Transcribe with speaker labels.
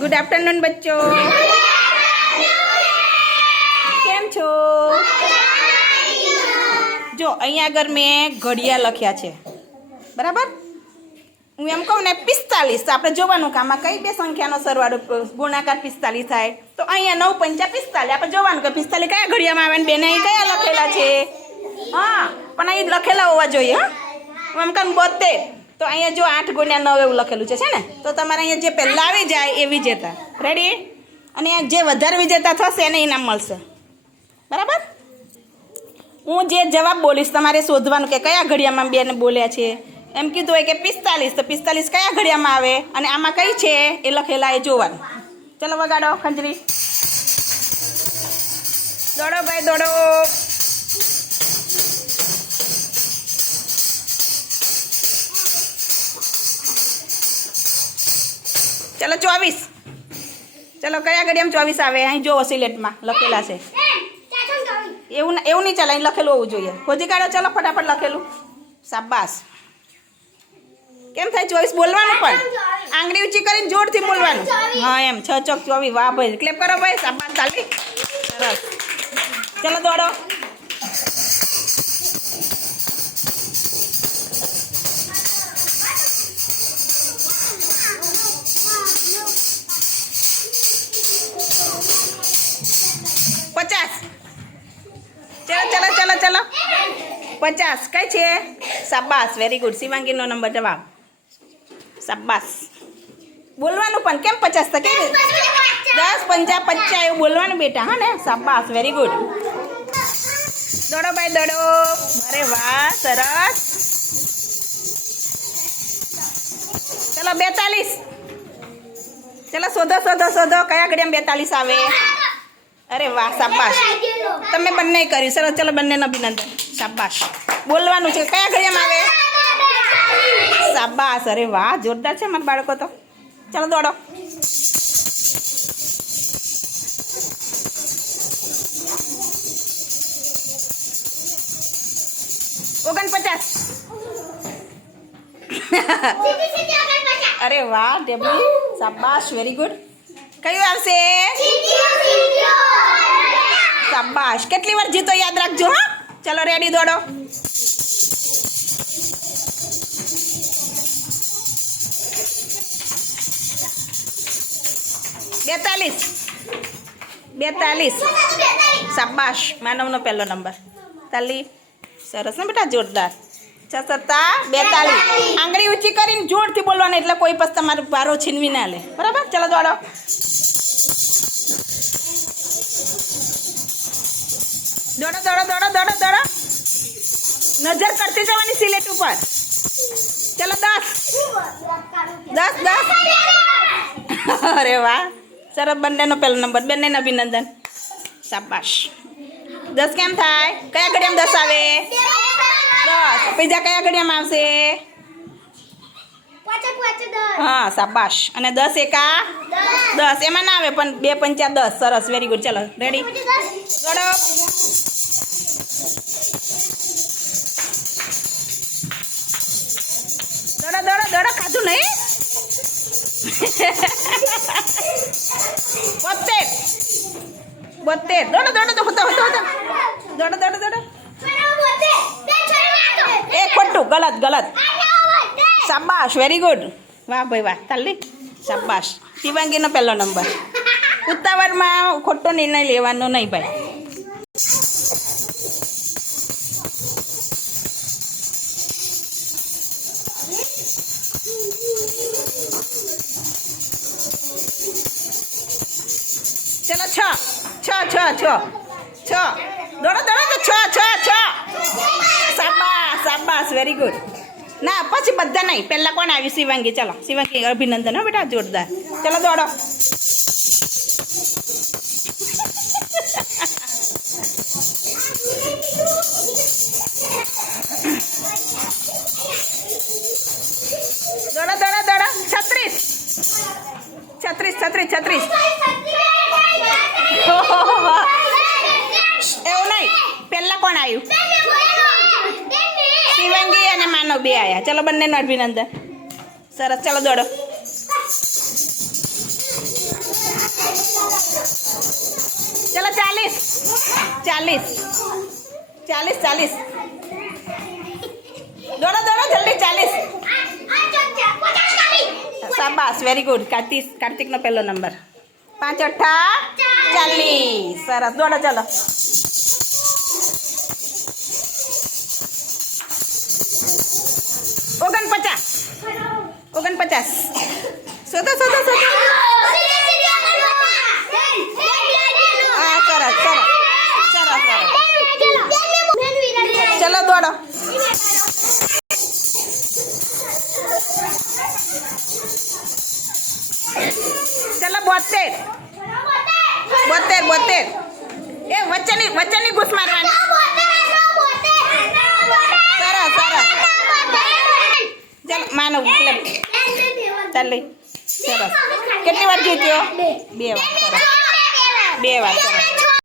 Speaker 1: Good afternoon બચ્ચો. કેમ છો? જો, અહીંયા આગળ મેં ઘડિયા લખ્યા છે. બરાબર? હું એમ કહું ને, પિસ્તાલીસ. આપણે જોવાનું કે આમાં કઈ બે સંખ્યાનો સરવાળો ગુણાકાર પિસ્તાલીસ થાય. તો અહીંયા નવ પંચા પિસ્તાલીસ. આપણે જોવાનું કે પિસ્તાલીસ કયા ઘડિયામાં આવે ને બેને અહીં કયા લખેલા છે? હા, પણ અહીં લખેલા હોવા જોઈએ, હા. એમ કહું બોતેર. તો અહીંયા જો આઠ ગુણ્યા નવ એવું લખેલું છે ને? તો તમારે અહીંયા જે પહેલાં આવી જાય એ વિજેતા. રેડી અને જે વધારે વિજેતા થશે એને ઇનામ મળશે. બરાબર? હું જે જવાબ બોલીશ તમારે શોધવાનું કે કયા ઘડિયામાં બેને બોલ્યા છે? એમ કીધું હોય કે પિસ્તાલીસ, તો પિસ્તાલીસ કયા ઘડિયામાં આવે? અને આમાં કઈ છે? એ લખેલા એ જોવાનું. ચલો વગાડો, ખંજરી. દોડો ભાઈ, દોડો. ચલો ચોવીસ. ચલો, કયા ઘડિયામાં ચોવીસ આવે? અહીં જો સિલેટમાં લખેલા છે. એવું એવું નહીં ચાલે, અહીં લખેલું હોવું જોઈએ. ખોજી કાઢો, ચલો, ફટાફટ લખેલું. સાબાસ કેમ થાય ચોવીસ બોલવાનું પણ? આંગળી ઊંચી કરીને જોરથી બોલવાનું. હા, એમ. છ ચોક ચોવીસ. વાહ, ભાઈ. ક્લેપ કરો, ભાઈ. સાબાસ ચાલી. સરસ. ચલો, દોડો. ચલો. પચાસ. કઈ છે? સાબાસ વેરી ગુડ શિવાંગીનો નંબર જવાબ. સાબાસ બોલવાનું પણ કેમ પચાસ તો કેવી દસ પંચા પચાસ એવું બોલવાનું બેટા, હા ને? સાબાસ વેરી ગુડ દોડો ભાઈ, દોડો. અરે વાહ, સરસ. ચલો, બેતાલીસ. ચલો, શોધો શોધો શોધો. કયા ઘડિયા બેતાલીસ આવે? અરે વાહ, શાબાશ. તમે બંને કર્યું સરસ, ચલો બંનેનો અભિનંદન. શાબાશ. બોલવાનું છે. કયા ઘડિયામાં આવે? શાબાશ. અરે વાહ, જોરદાર છે મારા બાળકો તો. ચાલો દોડો. ઓગણપચાસ. અરે વાહ, ડેબલી. શાબાશ વેરી ગુડ કયું આવશે? શાબાશ. કેટલી વાર જીતો યાદ રાખજો હા. ચલો રેડી દોડો. બેતાલીસ. બેતાલીસ. શાબાશ. માનવનો પહેલો નંબર. તાલી. સરસ ને બેટા જોરદાર. છ સત્તા બેતાલીસ. આંગળી ઊંચી કરીને જોરથી બોલવાનું એટલે કોઈ પછી તમારો ભારો છીનવી ના લે. બરાબર? ચલો દોડો. દોડો દોડો દોડો દોડો દોડો. નજર કરતી જવાની સિલેટ ઉપર. ચલો, દસ. દસ દસ. અરે વાહ. સરસ, બંનેનો પહેલો નંબર. બંનેને અભિનંદન. શાબાશ. દસ કેમ થાય? કયા ઘડિયામાં દસ આવે? દસ. બીજા કયા ઘડિયામાં આવશે? હા, શાબાશ. અને દસ એકા? દસ. એમાં ના આવે, પણ બે પંચા દસ. સરસ વેરી ગુડ ચલો રેડી દોડો. દડા દડા દડા, ખાધું નહીં? બોતેર. બોતેર. દોડો દોડો તો હોતો હોતો દોડો દોડો દોડો. એ ખોટું, ગલત ગલત. સાબાશ વેરી ગુડ વાહ, ભાઈ, વાહ. તાલી સાબાશ શિવાંગીનો પહેલો નંબર ઉતાવળમાં ખોટો નિર્ણય લેવાનો નહીં, ભાઈ. ચલો છ છ છ છ છ દોડો દોડો તો છ છ છ સાબાસ સાબાસ વેરી ગુડ ના પછી બધા નહીં પહેલાં કોણ આવ્યું શિવાંગી ચલો શિવાંગી અભિનંદન હો બેટા જોરદાર ચલો દોડો છત્રીસ છત્રીસ છત્રીસ એવું નહીં. પહેલાં કોણ આવ્યું? શિવંગી અને માનવ બે આવ્યા ચલો બંનેનું અભિનંદન. સરસ, ચલો દોડો. ચલો ચાલીસ. ચાલીસ. ચાલીસ ચાલીસ. દોડો દોડો, જલ્દી ચાલીસ. શાબાશ વેરી ગુડ કાર્તિક કાર્તિકનો પહેલો નંબર પાંચ અઠ્ઠા ચાલીસ સરસ દોડો ચાલો ઓગણપચાસ ઓગણપચાસ શોધો શોધો શોધો ચલો બોતેર. બોતેર બોતેર. એ વચ્ચેની વચ્ચેની ઘૂસ મારવાની. સરસ સરસ. ચાલ, માનો ચાલી સરસ. કેટલી વાર જીત્યો? બે વાર, સરસ. બે વાર, સરસ.